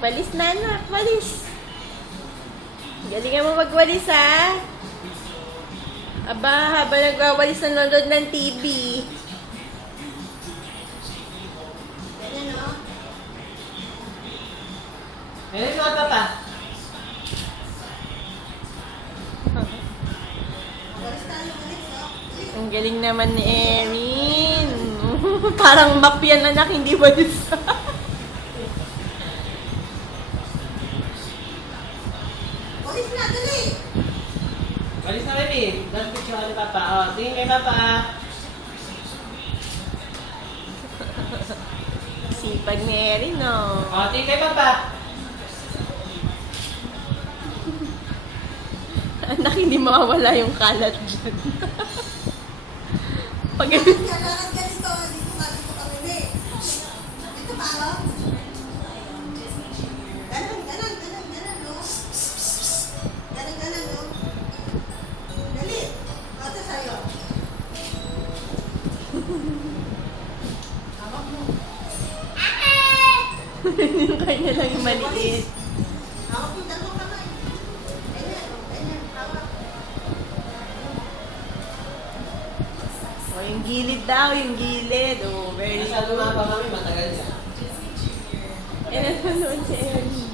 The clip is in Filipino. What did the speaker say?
Walis na anak, walis. Galingan mo magwalis ha. Aba, habang nagwawalis ng nanonood ng TV. Ganyan o. Meron mga papa. Walis na walis o. Ang galing naman ni Erin. Parang map yan anak, hindi walis. Walis na, dali. Walis na rin eh. Last picture ka ni papa. O, tingin kay papa. Sipag ni Erin o. O, tingin kay papa. Anak, hindi mawawala yung kalat dyan. Pag Kailangan ganito, dito kami. Dito pa, oh. Ganon, no? Ganon, no? Dali. Ito sa'yo. Hawak mo. yung kanya lang yung maliit. Hawak mo dalawang kamay. Ganyan, hawak. O, yung gilid daw, yung gilid. O, very Masyado mga pa kami, matagal siya. Eh, nanonood si Erin.